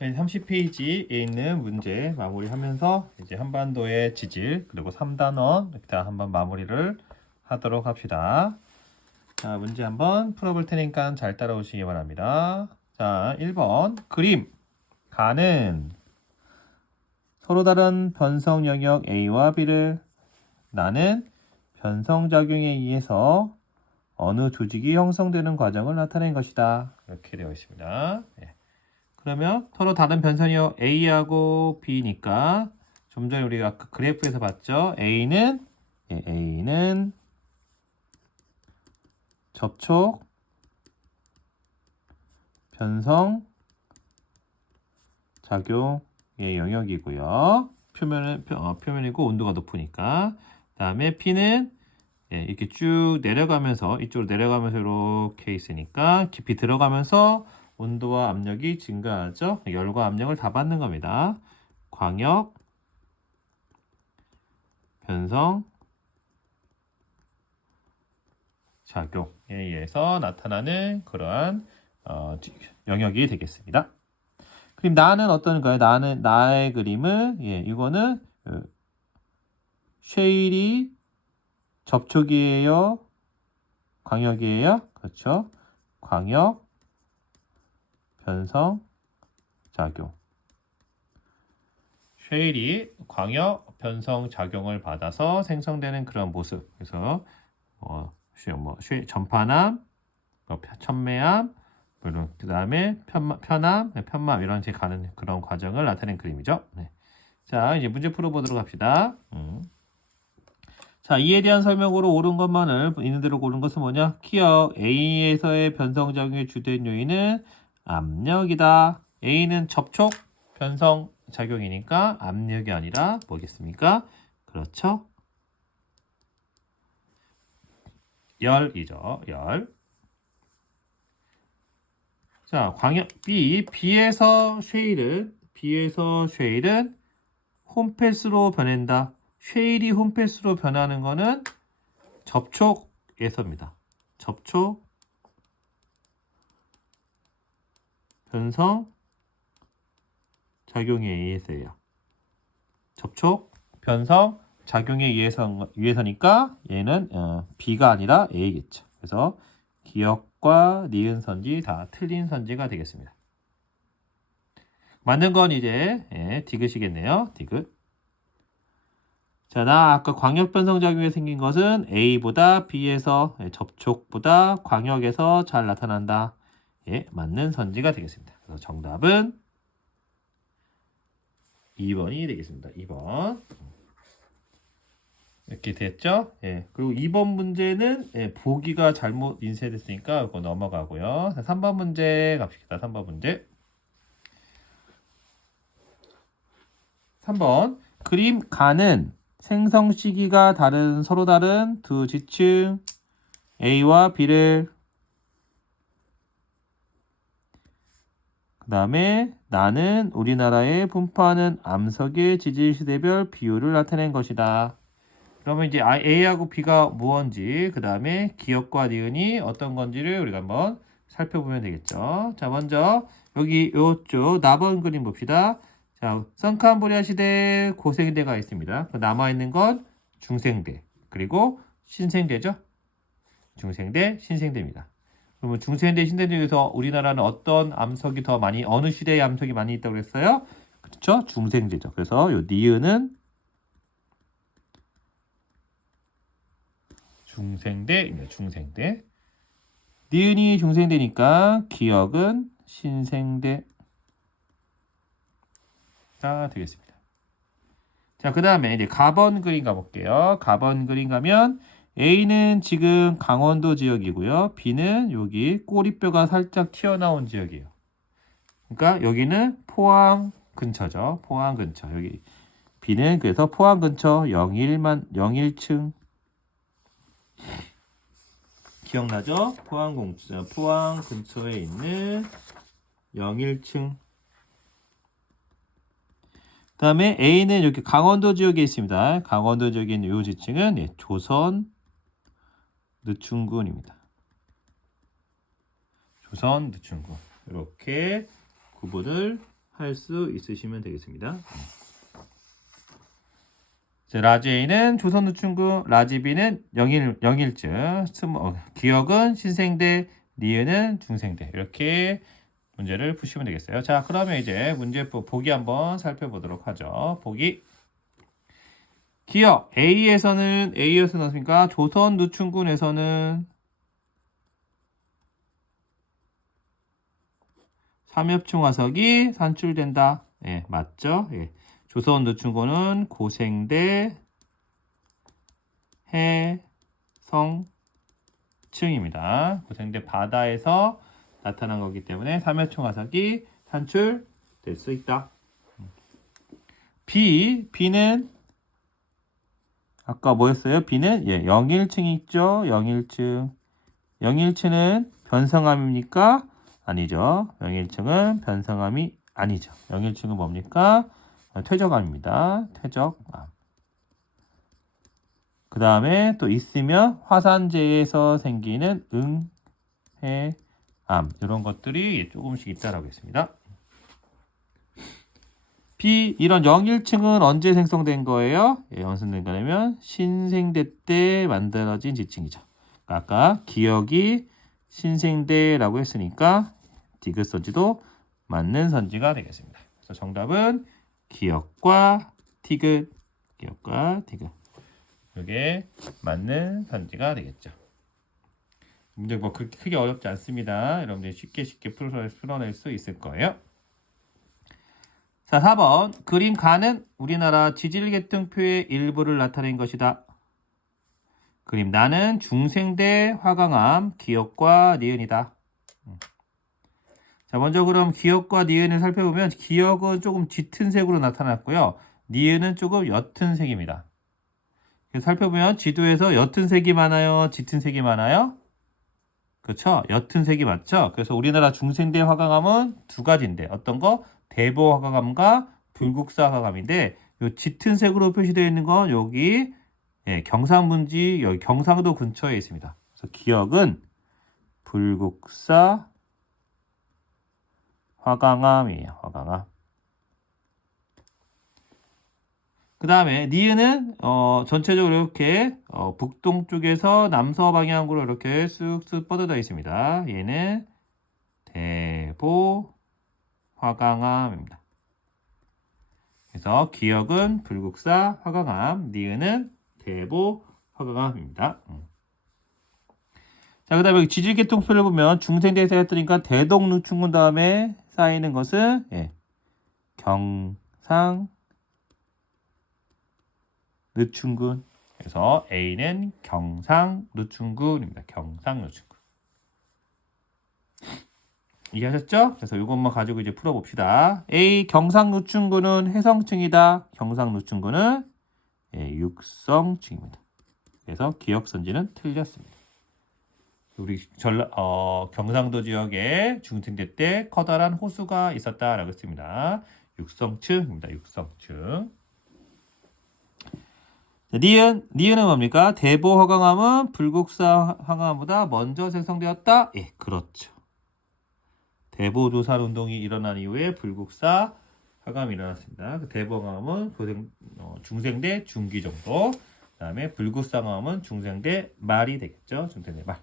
30페이지에 있는 문제 마무리하면서 이제 한반도의 지질 그리고 3단원 일단 한번 마무리를 하도록 합시다. 자, 문제 한번 풀어볼 테니까 잘 따라오시기 바랍니다. 자, 1번 그림 가는 서로 다른 변성 영역 A와 B를 나는 변성작용에 의해서 어느 조직이 형성되는 과정을 나타낸 것이다. 이렇게 되어 있습니다. 네. 그러면 서로 다른 변선이요. A하고 B니까 좀 전에 우리가 아까 그래프에서 봤죠. A는 접촉, 변성, 작용의 영역이고요. 표면이고 온도가 높으니까. 다음에 P는 이렇게 쭉 내려가면서 이쪽으로 내려가면서 이렇게 있으니까 깊이 들어가면서 온도와 압력이 증가하죠. 열과 압력을 다 받는 겁니다. 광역, 변성, 작용에 의해서 나타나는 그러한 영역이 되겠습니다. 그럼 나는 어떤가요? 나의 그림은 이거는 쉐일이 접촉이에요. 광역이에요. 그렇죠? 광역, 변성, 작용. 쉐일이 광역, 변성, 작용을 받아서 생성되는 그런 모습. 그래서 전파남, 천매암, 그 다음에 편암, 편맘 이런 식 가는 그런 과정을 나타낸 그림이죠. 네. 자, 이제 문제 풀어보도록 합시다. 자, 이에 대한 설명으로 옳은 것만을 있는 대로 고른 것은 뭐냐? 기억 A에서의 변성작용의 주된 요인은 압력이다. A는 접촉, 변성 작용이니까 압력이 아니라 뭐겠습니까? 그렇죠? 열이죠. 열. 자, 광역 B에서 쉐일은 홈패스로 변한다. 쉐일이 홈패스로 변하는 거는 접촉에서입니다. 접촉, 변성, 작용에 의해서예요. 접촉, 변성, 작용에 의해서니까 얘는 B가 아니라 A겠죠. 그래서 기역과 니은 선지 다 틀린 선지가 되겠습니다. 맞는 건 이제 디귿이겠네요. 디귿. 자, 나 아까 광역 변성 작용이 생긴 것은 A보다 B에서 접촉보다 광역에서 잘 나타난다. 맞는 선지가 되겠습니다. 그래서 정답은 2번이 되겠습니다. 2번. 이렇게 됐죠? 그리고 2번 문제는 보기가 잘못 인쇄됐으니까 이거 넘어가고요. 3번 문제 갑시다. 3번 문제. 3번. 그림 가는 생성 시기가 서로 다른 두 지층 A와 B를 그 다음에 나는 우리나라에 분포하는 암석의 지질 시대별 비율을 나타낸 것이다. 그러면 이제 A하고 B가 무언지 그 다음에 기역과 니은이 어떤 건지를 우리가 한번 살펴보면 되겠죠. 자, 먼저 여기 요쪽 나번 그림 봅시다. 자, 성캄브리아 시대 고생대가 있습니다. 남아있는 건 중생대 그리고 신생대죠. 중생대, 신생대입니다. 그러면 중생대, 신생대 중에서 우리나라는 어떤 암석이 더 많이 어느 시대의 암석이 많이 있다고 그랬어요? 그렇죠? 중생대죠. 그래서 요 니은은 중생대입니다. 중생대. 니은이 중생대니까 기역은 신생대가 되겠습니다. 자, 그 다음에 이제 가번 그림 가볼게요. 가번 그림 가면 A는 지금 강원도 지역이고요. B는 여기 꼬리뼈가 살짝 튀어나온 지역이에요. 그러니까 여기는 포항 근처죠. 포항 근처. 여기 B는 그래서 포항 근처 01층 기억나죠? 포항 근처에 있는 01층. 그 다음에 A는 이렇게 강원도 지역에 있습니다. 강원도 지역에 있는 이 지층은 조선 느충군입니다. 조선 느충군. 이렇게 구분을 할 수 있으시면 되겠습니다. 자, 라지 A는 조선 노충군, 라지 B는 영일증, 기억은 신생대, 니은은 중생대. 이렇게 문제를 푸시면 되겠어요. 자, 그러면 이제 문제 보기 한번 살펴보도록 하죠. 보기. 기억 A에서는 어떻습니까? 조선 노충군에서는 삼엽충화석이 산출된다. 예, 맞죠? 예. 조선 노충군은 고생대 해성층입니다. 고생대 바다에서 나타난 거기 때문에 삼엽충화석이 산출될 수 있다. B는 아까 뭐였어요? B는 영일층이 있죠. 영일층은 변성암입니까? 아니죠. 영일층은 변성암이 아니죠. 영일층은 뭡니까? 퇴적암입니다. 퇴적암. 그 다음에 또 있으면 화산재에서 생기는 응해암 이런 것들이 조금씩 있다라고 했습니다. B 이런 영일층은 언제 생성된 거예요? 완성된 거냐면 신생대 때 만들어진 지층이죠. 아까 기억이 신생대라고 했으니까 디귿 선지도 맞는 선지가 되겠습니다. 그래서 정답은 기억과 디귿, 이게 맞는 선지가 되겠죠. 문제 뭐 그렇게 크게 어렵지 않습니다. 여러분들이 쉽게 풀어낼 수 있을 거예요. 자, 4번. 그림 가는 우리나라 지질계통표의 일부를 나타낸 것이다. 그림 나는 중생대 화강암, 기역과 니은이다. 자, 먼저 그럼 기역과 니은을 살펴보면 기역은 조금 짙은 색으로 나타났고요. 니은은 조금 옅은 색입니다. 살펴보면 지도에서 옅은 색이 많아요? 짙은 색이 많아요? 그렇죠? 옅은 색이 맞죠? 그래서 우리나라 중생대 화강암은 두 가지인데 어떤 거? 대보 화강암과 불국사 화강암인데 요 짙은 색으로 표시되어 있는 건 여기 경상분지 여기 경상도 근처에 있습니다. 그래서 기역은 불국사 화강암이에요. 화강암. 그 다음에 니은은 전체적으로 이렇게 북동쪽에서 남서 방향으로 이렇게 쑥쑥 뻗어져 있습니다. 얘는 대보 화강암입니다. 그래서 기역은 불국사 화강암, 니은은 대보 화강암입니다. 자, 그 다음에 지질계통표를 보면 중생대에서 했으니까 대동누충군 다음에 쌓이는 것은 경상 누충군. 그래서 A는 경상누충군입니다. 경상누충군. 이해하셨죠? 그래서 이것만 가지고 이제 풀어봅시다. A 경상누충군은 해성층이다. 경상누충군은 육성층입니다. 그래서 기억선지는 틀렸습니다. 우리 경상도 지역에 중생대 때 커다란 호수가 있었다라고 했습니다. 육성층입니다. 육성층. 니은은 뭡니까? 대보 화강암은 불국사 화강암보다 먼저 생성되었다? 예, 그렇죠. 대보 조산 운동이 일어난 이후에 불국사 화강암이 일어났습니다. 그 대보 화강암은 중생대 중기 정도. 그다음에 불국사 화강암은 중생대 말이 되겠죠. 중생대 말.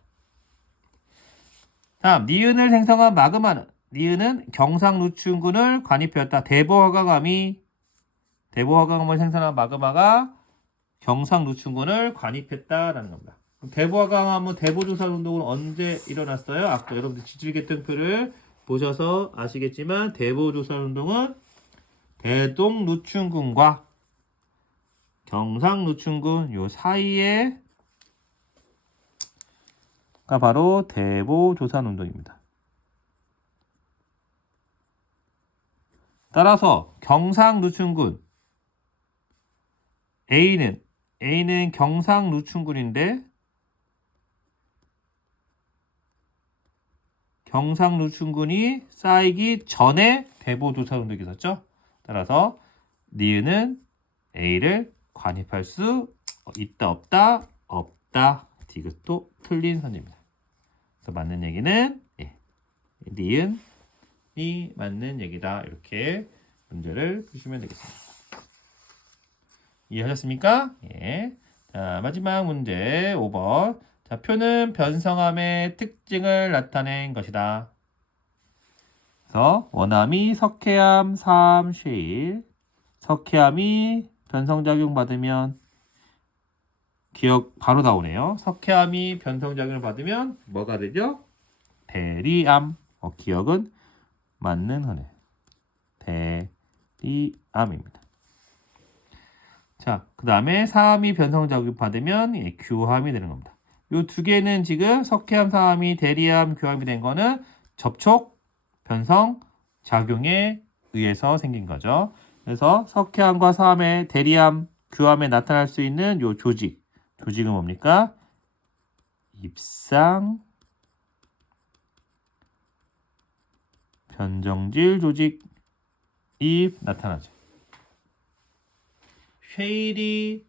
다음 니은을 생성한 마그마는 니은은 경상누충군을 관입하였다. 대보 화강암을 생성한 마그마가 경상누충군을 관입했다라는 겁니다. 대보 화강암은 대보조산 운동은 언제 일어났어요? 아까 여러분들 지질계통표를 보셔서 아시겠지만 대보조산 운동은 대동누충군과 경상누충군 요 사이에 가 바로 대보조산 운동입니다. 따라서 경상누충군 A는 경상누충군인데 경상누충군이 쌓이기 전에 대보조산 운동이 있었죠. 따라서 니은은 A를 관입할 수 있다 없다 없다. 디귿도 틀린 선입니다. 그래서 맞는 얘기는 니은 맞는 얘기다. 이렇게 문제를 푸시면 되겠습니다. 이해하셨습니까? 예. 자, 마지막 문제 5번. 자, 표는 변성함의 특징을 나타낸 것이다. 그래서 원암이 석회암, 사암, 쉐일. 석회암이 변성작용 받으면 기억 바로 나오네요. 석회암이 변성작용을 받으면 뭐가 되죠? 대리암. 기억은 맞는 흔해. 대리암입니다. 자, 그 다음에 사암이 변성작용 받으면 규암이 되는 겁니다. 이 두 개는 지금 석회암, 사암이 대리암, 규암이 된 거는 접촉, 변성, 작용에 의해서 생긴 거죠. 그래서 석회암과 사암의 대리암, 규암에 나타날 수 있는 이 조직은 뭡니까? 입상, 변정질 조직이 나타나죠. 쉐일이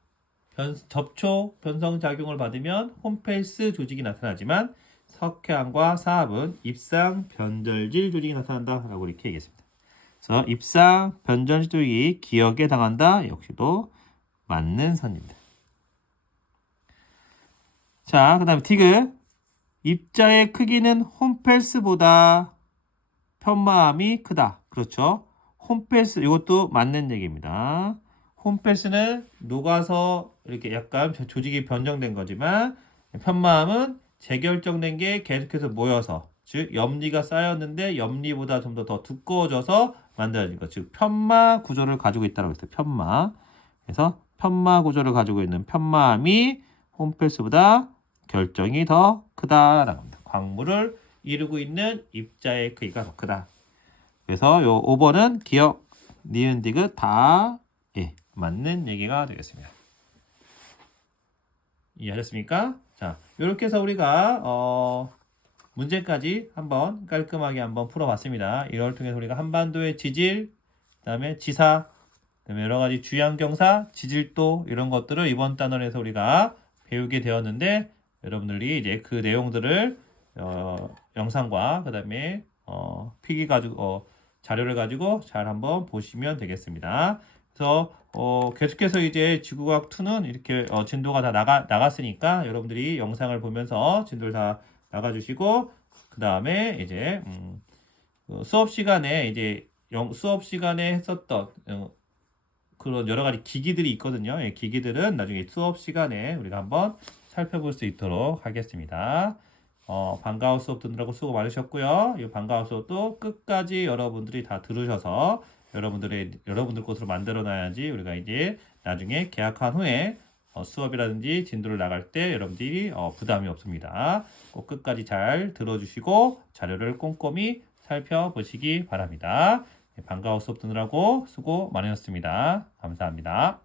접촉, 변성작용을 받으면 홈펠스 조직이 나타나지만 석회암과 사암은 입상, 변절질 조직이 나타난다라고 이렇게 얘기했습니다. 그래서 입상, 변절질 조직이 기억에 당한다. 역시도 맞는 선입니다. 자, 그 다음에 디귿. 입자의 크기는 홈펠스보다 편마암이 크다. 그렇죠. 홈펠스, 이것도 맞는 얘기입니다. 홈펠스는 녹아서 이렇게 약간 조직이 변정된 거지만 편마암은 재결정된 게 계속해서 모여서, 즉 염리가 쌓였는데 염리보다 좀 더 두꺼워져서 만들어진 것, 즉 편마 구조를 가지고 있다고 했어요. 편마. 그래서 편마 구조를 가지고 있는 편마암이 홈펠스보다 결정이 더 크다라는 겁니다. 광물을 이루고 있는 입자의 크기가 더 크다. 그래서 요 5번은 기억, 니은, 디귿 다 맞는 얘기가 되겠습니다. 이해하셨습니까? 자, 이렇게 해서 우리가 문제까지 한번 깔끔하게 한번 풀어봤습니다. 이걸 통해서 우리가 한반도의 지질, 그다음에 지사, 그다음에 여러 가지 주양경사, 지질도 이런 것들을 이번 단원에서 우리가 배우게 되었는데 여러분들이 이제 그 내용들을 영상과 그다음에 필기 가지고 자료를 가지고 잘 한번 보시면 되겠습니다. 그래서 계속해서 이제 지구과학 2는 이렇게 진도가 다 나갔으니까 여러분들이 영상을 보면서 진도를 다 나가주시고 그 다음에 이제 수업 시간에 이제 수업 시간에 했었던 그런 여러 가지 기기들이 있거든요. 기기들은 나중에 수업 시간에 우리가 한번 살펴볼 수 있도록 하겠습니다. 방과후 수업 듣느라고 수고 많으셨고요. 이 방과후 수업도 끝까지 여러분들이 다 들으셔서 여러분들 것으로 만들어놔야지 우리가 이제 나중에 개학한 후에 수업이라든지 진도를 나갈 때 여러분들이 부담이 없습니다. 꼭 끝까지 잘 들어주시고 자료를 꼼꼼히 살펴보시기 바랍니다. 방과후 수업 듣느라고 수고 많으셨습니다. 감사합니다.